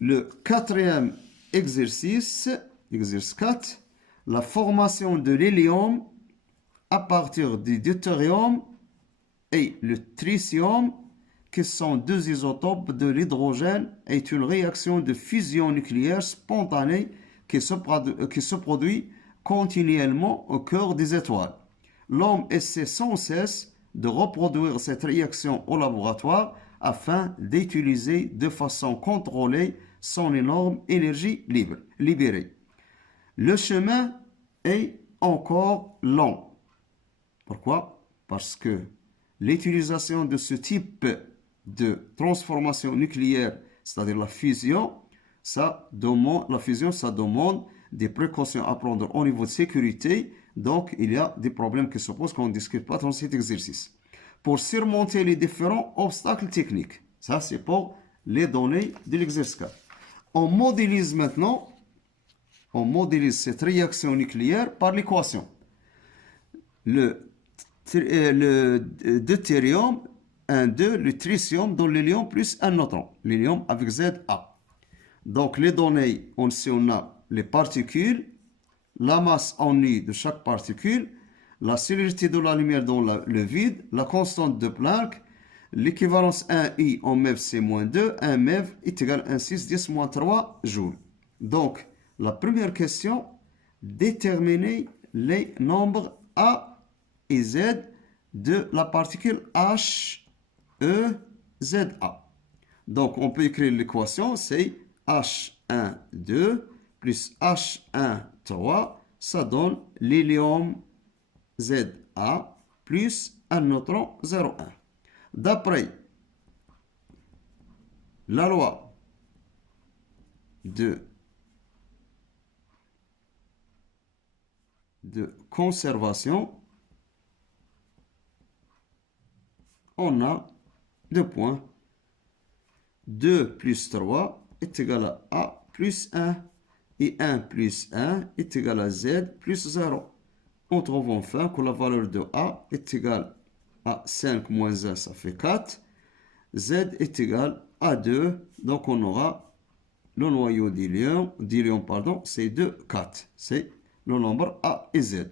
Le quatrième exercice, exercice 4, la formation de l'hélium à partir du deutérium et le tritium, qui sont deux isotopes de l'hydrogène, est une réaction de fusion nucléaire spontanée qui se produit continuellement au cœur des étoiles. L'homme essaie sans cesse de reproduire cette réaction au laboratoire afin d'utiliser de façon contrôlée son énorme énergie libérée. Le chemin est encore long. Pourquoi? Parce que l'utilisation de ce type de transformation nucléaire, c'est-à-dire la fusion, ça demande des précautions à prendre au niveau de sécurité. Donc, il y a des problèmes qui se posent qu'on ne discute pas dans cet exercice. Pour surmonter les différents obstacles techniques, ça c'est pour les données de l'exercice 4. On modélise maintenant, cette réaction nucléaire par l'équation. Le deutérium 1, 2, le tritium dans l'hélium plus un neutron. L'hélium avec ZA. Donc les données, on a les particules, la masse en U de chaque particule, la célérité de la lumière dans le vide, la constante de Planck, l'équivalence 1I en MeV c'est moins 2, 1 MeV est égal à 1,6 10 moins 3 joules. Donc, la première question, déterminer les nombres A et Z de la particule H, E, Z, A. Donc, on peut écrire l'équation, c'est H1, 2 plus H1, 3, ça donne l'hélium ZA plus un neutron 0,1. D'après la loi de conservation, on a deux points. 2 plus 3 est égal à A plus 1 et 1 plus 1 est égal à Z plus 0. On trouve enfin que la valeur de A est égale à 5 moins 1, ça fait 4. Z est égal à 2. Donc on aura le noyau d'hélium, c'est 2, 4. C'est le nombre A et Z.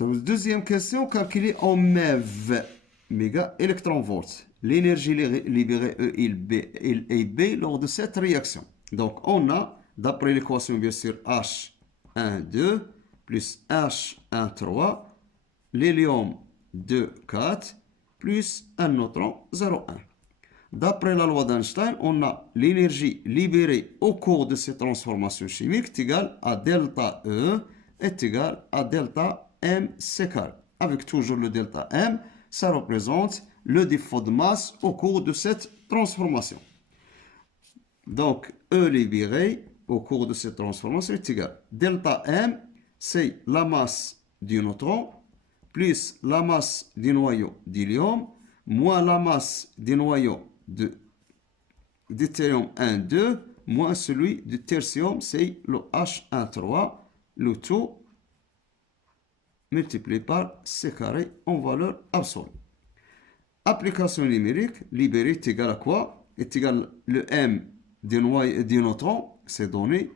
Deuxième question, calculer en MeV, méga électron-volts. L'énergie libérée E et B lors de cette réaction. Donc on a, d'après l'équation bien sûr, H1, 2 plus H1, 3, l'hélium 2, 4, plus un neutron 0,1. D'après la loi d'Einstein, on a l'énergie libérée au cours de cette transformation chimique est égale à delta E est égal à delta MC carré. Avec toujours le delta M, ça représente le défaut de masse au cours de cette transformation. Donc, E libéré au cours de cette transformation est égal. Delta M, c'est la masse du neutron plus la masse du noyau d'hélium moins la masse du noyau de deutérium 1, 2 moins celui du tertium, c'est le H1, 3, le tout multiplié par C carré en valeur absolue. Application numérique, libéré est égal à quoi? Est égal le M du neutron, c'est donné.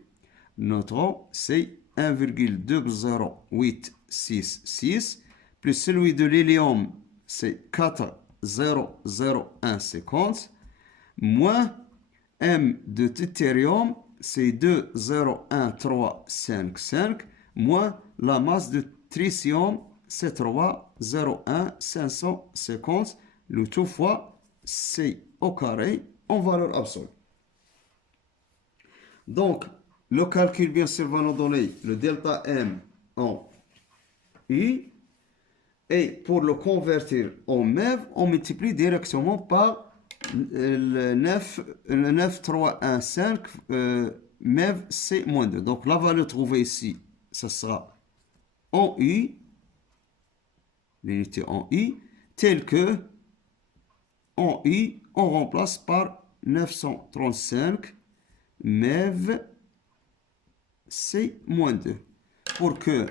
Neutron, c'est 1,20866 plus celui de l'hélium, c'est 4,00150 moins M de deutérium, c'est 2,01355 moins la masse de tritium, c'est 3,01550. Le tout fois C au carré en valeur absolue. Donc, le calcul, bien sûr, va nous donner le delta M en U. Et pour le convertir en MeV, on multiplie directement par le 9,315 MeV C-2. Donc, la valeur trouvée ici, ce sera en U, l'unité en U, telle que en U, on remplace par 935 MeV C-2. Pour que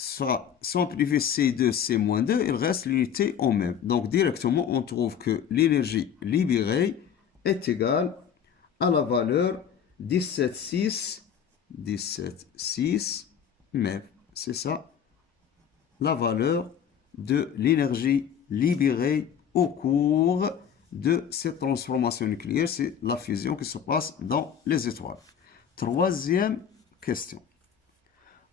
soit simplifié C2, C-2, il reste l'unité en MeV. Donc directement, on trouve que l'énergie libérée est égale à la valeur 17,6 MeV. C'est ça la valeur de l'énergie libérée au cours de cette transformation nucléaire. C'est la fusion qui se passe dans les étoiles. Troisième question.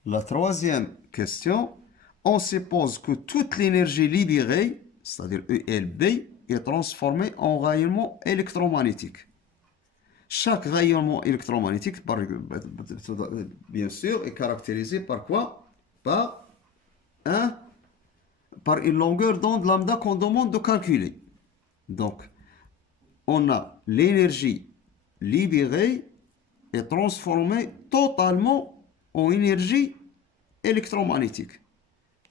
La troisième question, on suppose que toute l'énergie libérée, c'est-à-dire ELB, est transformée en rayonnement électromagnétique. Chaque rayonnement électromagnétique, bien sûr, est caractérisé par quoi? Par une longueur d'onde lambda qu'on demande de calculer. Donc, on a l'énergie libérée est transformée totalement en énergie électromagnétique.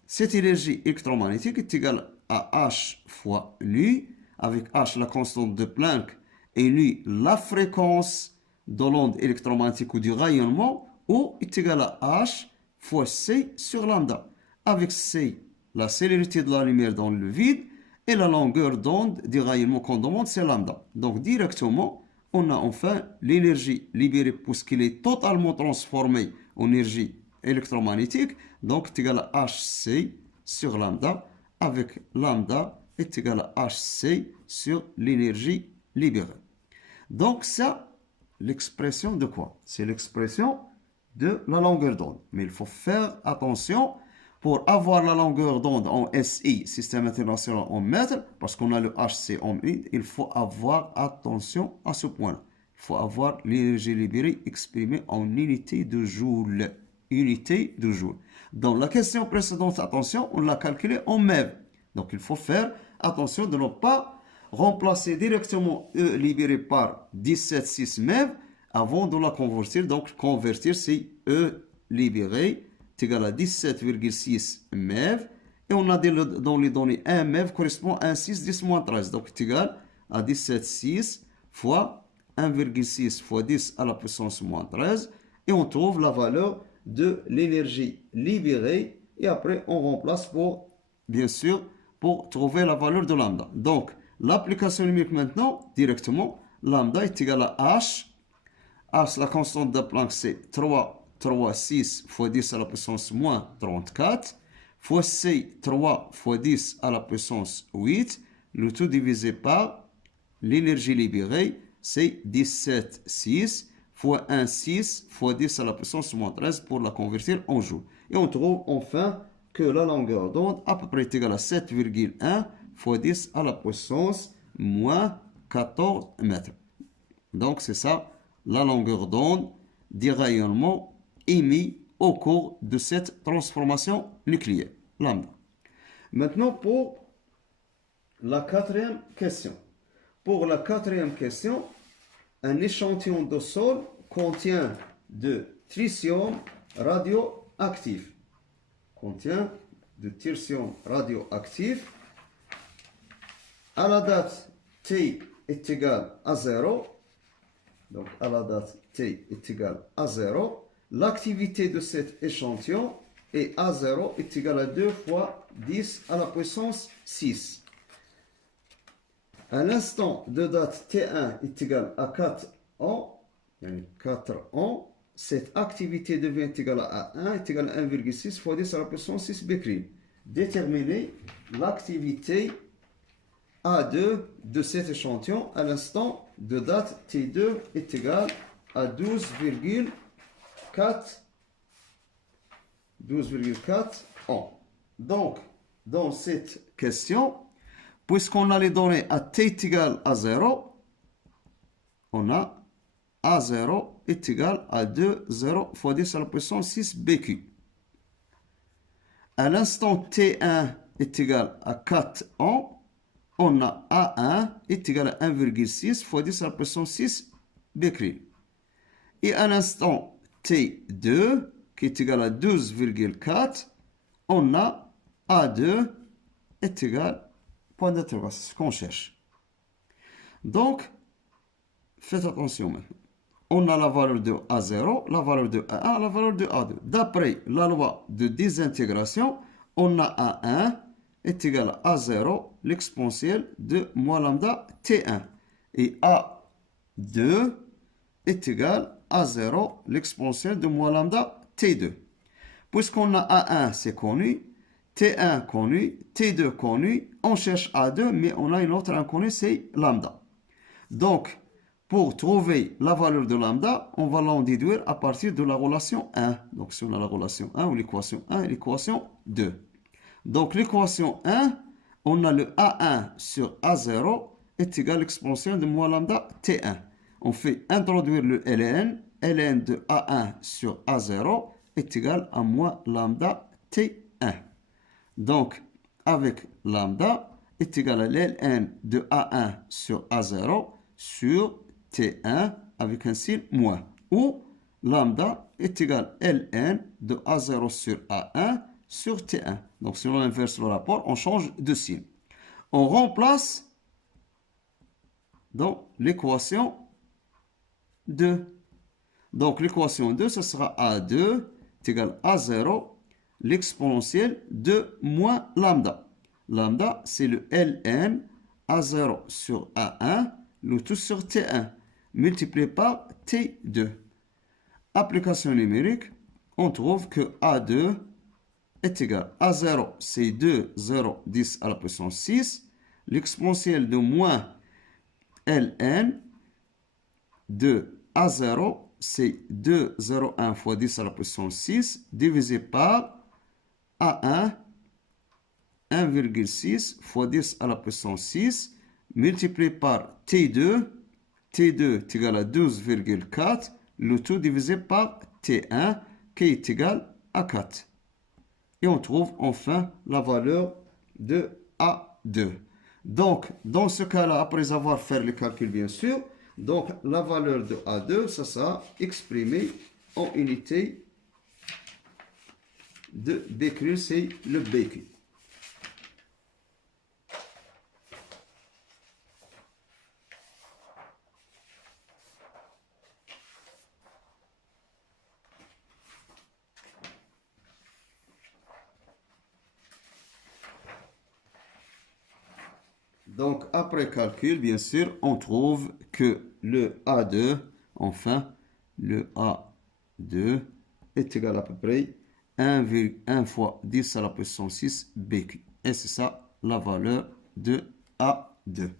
Cette énergie électromagnétique est égale à H fois nu, avec H la constante de Planck et nu la fréquence de l'onde électromagnétique ou du rayonnement, ou est égale à H fois C sur lambda, avec C la célérité de la lumière dans le vide et la longueur d'onde du rayonnement qu'on demande, c'est lambda. Donc directement, on a enfin l'énergie libérée puisqu'elle est totalement transformée en énergie électromagnétique, donc est égal à Hc sur lambda, avec lambda est égal à Hc sur l'énergie libérée. Donc ça, l'expression de quoi? C'est l'expression de la longueur d'onde. Mais il faut faire attention pour avoir la longueur d'onde en SI, système international en mètres, parce qu'on a le Hc en minutes, il faut avoir attention à ce point-là. Il faut avoir l'énergie libérée exprimée en unité de joule. Unité de joule. Dans la question précédente, attention, on l'a calculé en MeV. Donc il faut faire attention de ne pas remplacer directement E libéré par 17,6 MeV avant de la convertir. Donc convertir, c'est E libéré est égal à 17,6 MeV. Et on a dans les données 1 MeV correspond à 1,6 10-13. Donc c'est égal à 17,6 fois 1,6 fois 10 à la puissance moins 13. Et on trouve la valeur de l'énergie libérée. Et après, on remplace pour, bien sûr, pour trouver la valeur de lambda. Donc, l'application numérique maintenant, directement, lambda est égal à H. H, la constante de Planck, c'est 3,6 fois 10 à la puissance moins 34, fois C, 3 fois 10 à la puissance 8, le tout divisé par l'énergie libérée, c'est 17,6 fois 1,6 fois 10 à la puissance moins 13 pour la convertir en joule. Et on trouve enfin que la longueur d'onde à peu près est égale à 7,1 fois 10 à la puissance moins 14 mètres. Donc c'est ça la longueur d'onde du rayonnement émis au cours de cette transformation nucléaire, lambda. Maintenant pour la quatrième question. Pour la quatrième question, un échantillon de sol contient de tritium radioactif. Contient de tritium radioactif. À la date T est égale à 0. Donc à la date T est égale à 0. L'activité de cet échantillon est A0 est égale à 2 fois 10 à la puissance 6. À l'instant de date T1 est égal à 4 ans, 4 ans, cette activité devient égale à 1 est égal à 1,6 fois 10 à la puissance 6 becquerel. Déterminer l'activité A2 de cet échantillon à l'instant de date T2 est égal à 12,4 ans. Donc, dans cette question, puisqu'on a les données à t est égal à 0, on a A0 est égal à 2, 0 fois 10 à la puissance 6 BQ. À l'instant T1 est égal à 4 ans, on a A1 est égal à 1,6 fois 10 à la puissance 6 becquerel. Et à l'instant T2 qui est égal à 12,4, on a A2 est égal à point d'interrogation, c'est ce qu'on cherche. Donc, faites attention maintenant. On a la valeur de A0, la valeur de A1, la valeur de A2. D'après la loi de désintégration, on a A1 est égal à A0, l'exponentielle de moins lambda T1. Et A2 est égal à 0, l'exponentielle de moins lambda T2. Puisqu'on a A1, c'est connu, T1 connu, T2 connu, on cherche A2, mais on a une autre inconnue, c'est lambda. Donc, pour trouver la valeur de lambda, on va l'en déduire à partir de la relation 1. Donc, si on a la relation 1 ou l'équation 1 et l'équation 2. Donc, l'équation 1, on a le A1 sur A0 est égal à l'exponentielle de moins lambda T1. On fait introduire le ln. ln de A1 sur A0 est égal à moins lambda T1. Donc, avec lambda est égal à ln de A1 sur A0 sur T1 avec un signe moins. Ou lambda est égal à ln de A0 sur A1 sur T1. Donc, si on inverse le rapport, on change de signe. On remplace dans l'équation 2. Donc, l'équation 2, ce sera A2 est égal à A0, l'exponentielle de moins lambda. Lambda, c'est le ln A0 sur A1, le tout sur T1, multiplié par T2. Application numérique, on trouve que A2 est égal à A0, c'est 2, 0, 10 à la puissance 6. L'exponentielle de moins ln de A0, c'est 2, 0, 1 fois 10 à la puissance 6, divisé par A1, 1,6 fois 10 à la puissance 6, multiplié par T2, T2 est égal à 12,4, le tout divisé par T1, qui est égal à 4. Et on trouve enfin la valeur de A2. Donc, dans ce cas-là, après avoir fait le calcul, bien sûr, donc la valeur de A2, ça sera exprimé en unité de BQ, c'est le BQ. Donc, après calcul, bien sûr, on trouve que le A2, enfin, le A2 est égal à peu près 1 fois 10 à la puissance 6 BQ. Et c'est ça la valeur de A2.